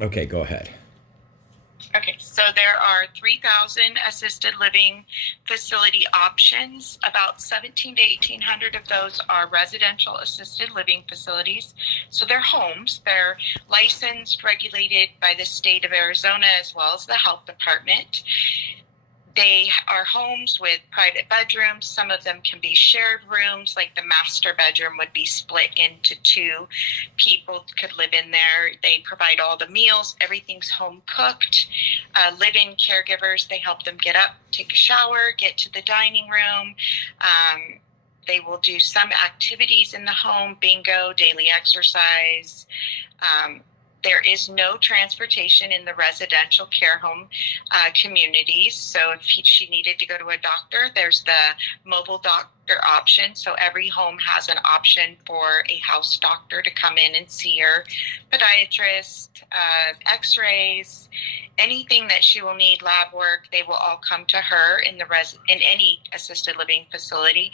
Okay, go ahead. Okay, so there are 3,000 assisted living facility options. About 17 to 1,800 of those are residential assisted living facilities. So they're homes. They're licensed, regulated by the state of Arizona as well as the health department. They are homes with private bedrooms. Some of them can be shared rooms, like the master bedroom would be split into two. People could live in there. They provide all the meals. Everything's home cooked. Live-in caregivers, they help them get up, take a shower, get to the dining room. They will do some activities in the home, bingo, daily exercise. Um, there is no transportation in the residential care home communities. So if she needed to go to a doctor, there's the mobile doctor option. So every home has an option for a house doctor to come in and see her. Podiatrist, x-rays, anything that she will need, lab work, they will all come to her in in any assisted living facility.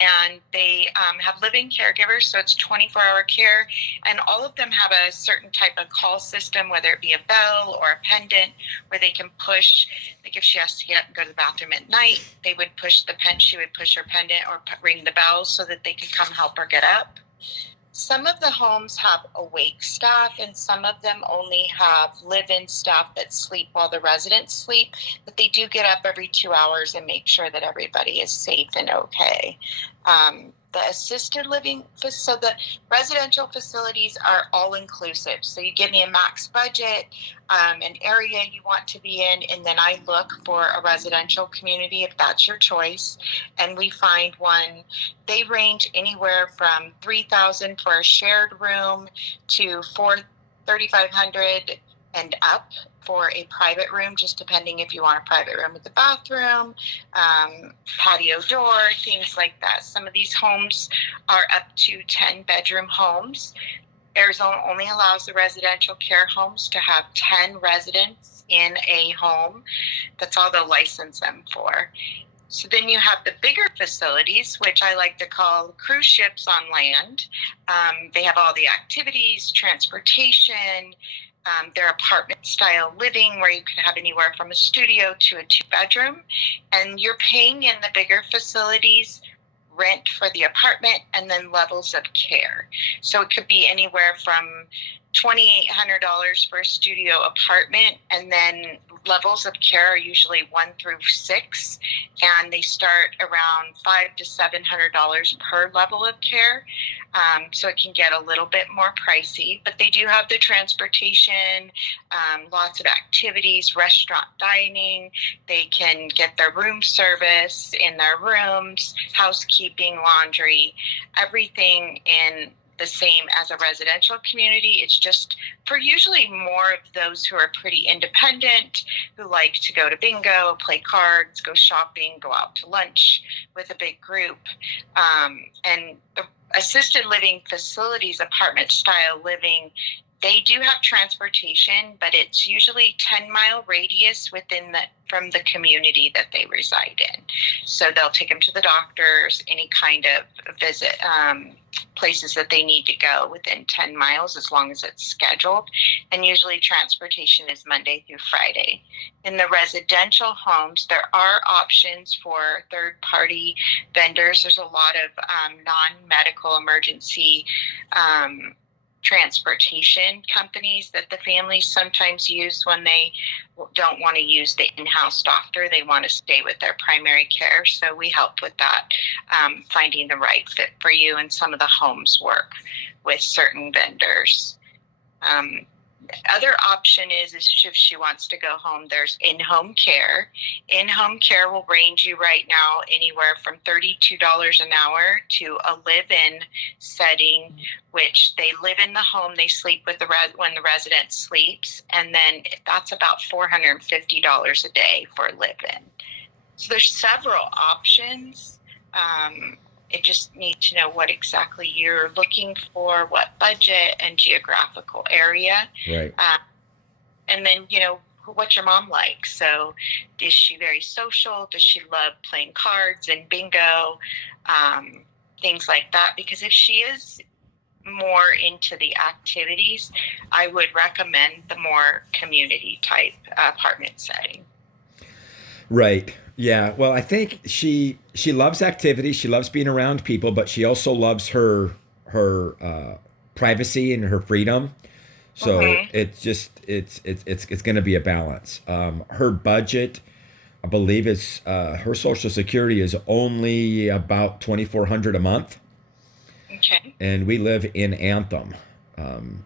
And they have living caregivers, so it's 24-hour care, and all of them have a certain type of call system, whether it be a bell or a pendant, where they can push. Like if she has to get up and go to the bathroom at night, they would push the pen. She would push her pendant or ring the bell so that they could come help her get up. Some of the homes have awake staff, and some of them only have live-in staff that sleep while the residents sleep, but they do get up every 2 hours and make sure that everybody is safe and okay. The assisted living, so the residential facilities are all inclusive. So you give me a max budget, an area you want to be in, and then I look for a residential community if that's your choice, and we find one. They range anywhere from 3,000 for a shared room to 3,500 and up for a private room, just depending if you want a private room with a bathroom, patio door, things like that. Some of these homes are up to 10-bedroom homes. Arizona only allows the residential care homes to have 10 residents in a home. That's all they'll license them for. So then you have the bigger facilities, which I like to call cruise ships on land. They have all the activities, transportation, their apartment style living, where you can have anywhere from a studio to a 2-bedroom. And you're paying in the bigger facilities rent for the apartment and then levels of care. So it could be anywhere from $2,800 for a studio apartment, and then levels of care are usually 1 through 6, and they start around $500 to $700 per level of care. So it can get a little bit more pricey, but they do have the transportation, lots of activities, restaurant dining. They can get their room service in their rooms, housekeeping, laundry, everything in the same as a residential community. It's just for usually more of those who are pretty independent, who like to go to bingo, play cards, go shopping, go out to lunch with a big group. And the assisted living facilities, apartment style living, they do have transportation, but it's usually 10-mile radius from the community that they reside in. So they'll take them to the doctors, any kind of visit, places that they need to go within 10 miles, as long as it's scheduled. And usually transportation is Monday through Friday. In the residential homes, there are options for third-party vendors. There's a lot of non-medical emergency transportation companies that the families sometimes use when they don't want to use the in-house doctor. They want to stay with their primary care. So we help with that, finding the right fit for you. And some of the homes work with certain vendors. Other option is if she wants to go home, there's in-home care. In-home care will range you right now anywhere from $32 an hour to a live-in setting, which they live in the home, they sleep with when the resident sleeps, and then that's about $450 a day for live-in. So there's several options. It just need to know what exactly you're looking for, what budget and geographical area. Right. And then, what's your mom like? So is she very social? Does she love playing cards and bingo? Things like that. Because if she is more into the activities, I would recommend the more community type apartment setting. Right. Yeah. Well, I think she loves activity. She loves being around people, but she also loves her privacy and her freedom. So Mm-hmm. it's going to be a balance. Her budget, I believe, is her Social Security is only about 2,400 a month, Okay. and we live in Anthem.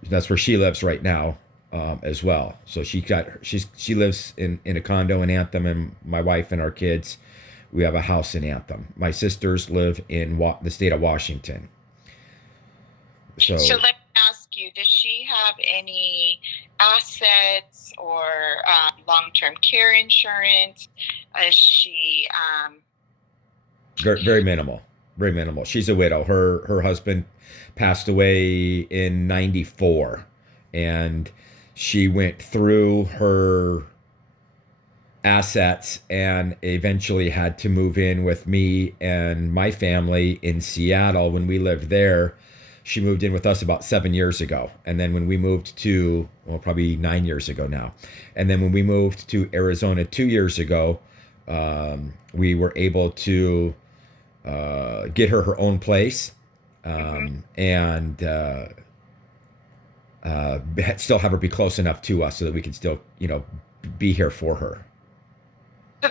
That's where she lives right now, as well. So she lives in a condo in Anthem, and my wife and our kids, we have a house in Anthem. My sisters live in the state of Washington. So So let me ask you, does she have any assets or long-term care insurance? Is she, very, very minimal, very minimal. She's a widow. Her husband passed away in '94, and she went through her assets and eventually had to move in with me and my family in Seattle when we lived there. She moved in with us about 7 years ago. And then when we moved to, well, probably 9 years ago now. And then when we moved to Arizona 2 years ago, we were able to get her own place, mhm. and still have her be close enough to us so that we can still, be here for her. So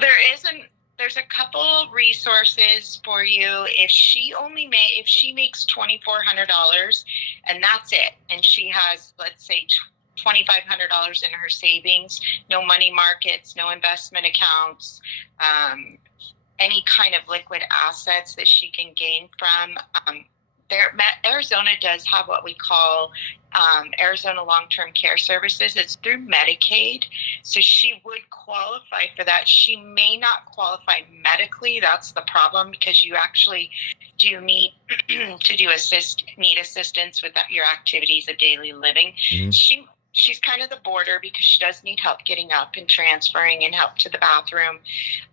there's a couple resources for you. If she makes $2,400 and that's it, and she has, let's say, $2,500 in her savings, no money markets, no investment accounts, um, any kind of liquid assets that she can gain from. Arizona does have what we call Arizona Long-Term Care Services. It's through Medicaid, so she would qualify for that. She may not qualify medically. That's the problem, because you actually do need to need assistance with your activities of daily living. Mm-hmm. She's kind of the border, because she does need help getting up and transferring and help to the bathroom.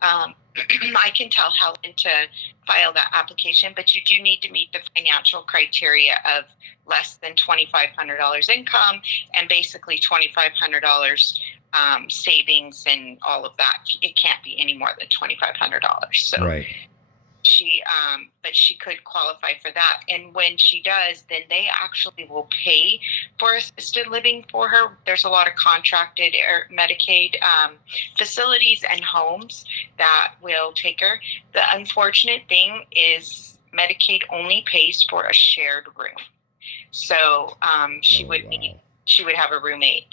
I can tell Helen to file that application, but you do need to meet the financial criteria of less than $2,500 income and basically $2,500 savings and all of that. It can't be any more than $2,500. So Right. But she could qualify for that. And when she does, then they actually will pay for assisted living for her. There's a lot of contracted Medicaid facilities and homes that will take her. The unfortunate thing is Medicaid only pays for a shared room. So she would have a roommate.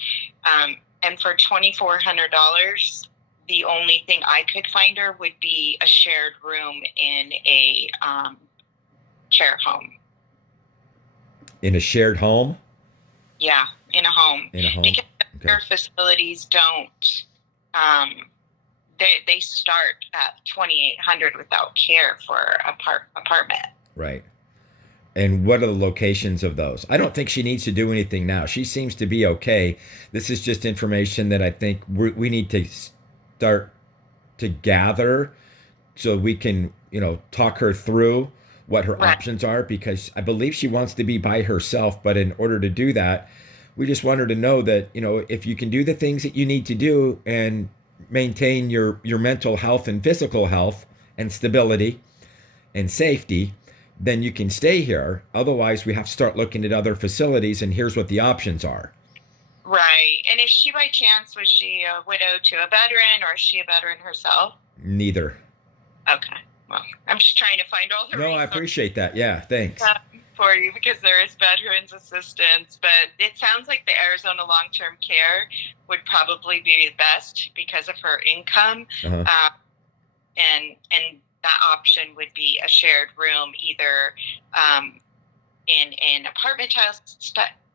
And for $2,400, the only thing I could find her would be a shared room in a care home. In a shared home? Yeah, in a home. In a home. Because care facilities don't. They start at $2,800 without care for an apartment. Right. And what are the locations of those? I don't think she needs to do anything now. She seems to be okay. This is just information that I think we need to start to gather so we can, talk her through what her options are, because I believe she wants to be by herself. But in order to do that, we just want her to know that, if you can do the things that you need to do and maintain your mental health and physical health and stability and safety, then you can stay here. Otherwise, we have to start looking at other facilities, and here's what the options are. Right. And was she a widow to a veteran, or is she a veteran herself? Neither. Okay. Well, I'm just trying to find all the resources. No, I appreciate that. Yeah, thanks. For you, because there is veterans assistance, but it sounds like the Arizona Long-Term Care would probably be the best because of her income. Uh-huh. And that option would be a shared room, either in an apartment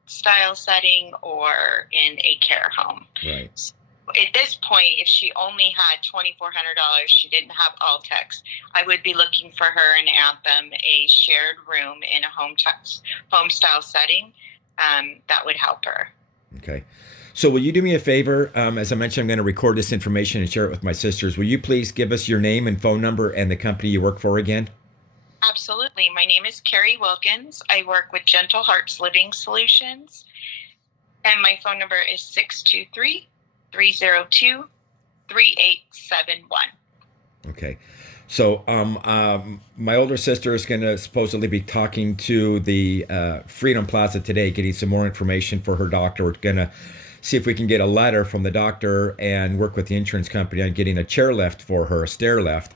style setting or in a care home. Right. So at this point, if she only had $2,400, she didn't have Altex, I would be looking for her in Anthem a shared room in a home style setting. That would help her. Okay. So will you do me a favor? As I mentioned, I'm going to record this information and share it with my sisters. Will you please give us your name and phone number and the company you work for again? Absolutely. My name is Carrie Wilkins. I work with Gentle Hearts Living Solutions, and my phone number is 623-302-3871. Okay. So, my older sister is going to supposedly be talking to the Freedom Plaza today, getting some more information for her doctor. We're going to see if we can get a letter from the doctor and work with the insurance company on getting a chair lift for her, a stair lift.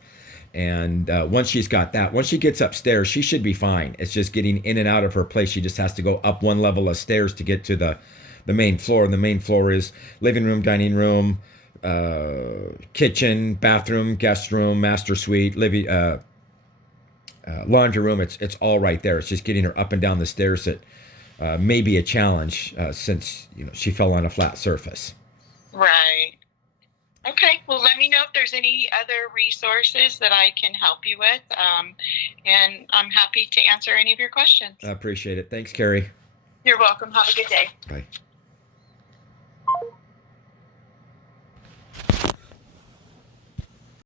And once she's got that, once she gets upstairs, she should be fine. It's just getting in and out of her place. She just has to go up one level of stairs to get to the main floor. And the main floor is living room, dining room, kitchen, bathroom, guest room, master suite, living, laundry room. It's all right there. It's just getting her up and down the stairs that may be a challenge since she fell on a flat surface. Right. Okay. Well, let me know if there's any other resources that I can help you with, and I'm happy to answer any of your questions. I appreciate it. Thanks, Carrie. You're welcome. Have a good day. Bye.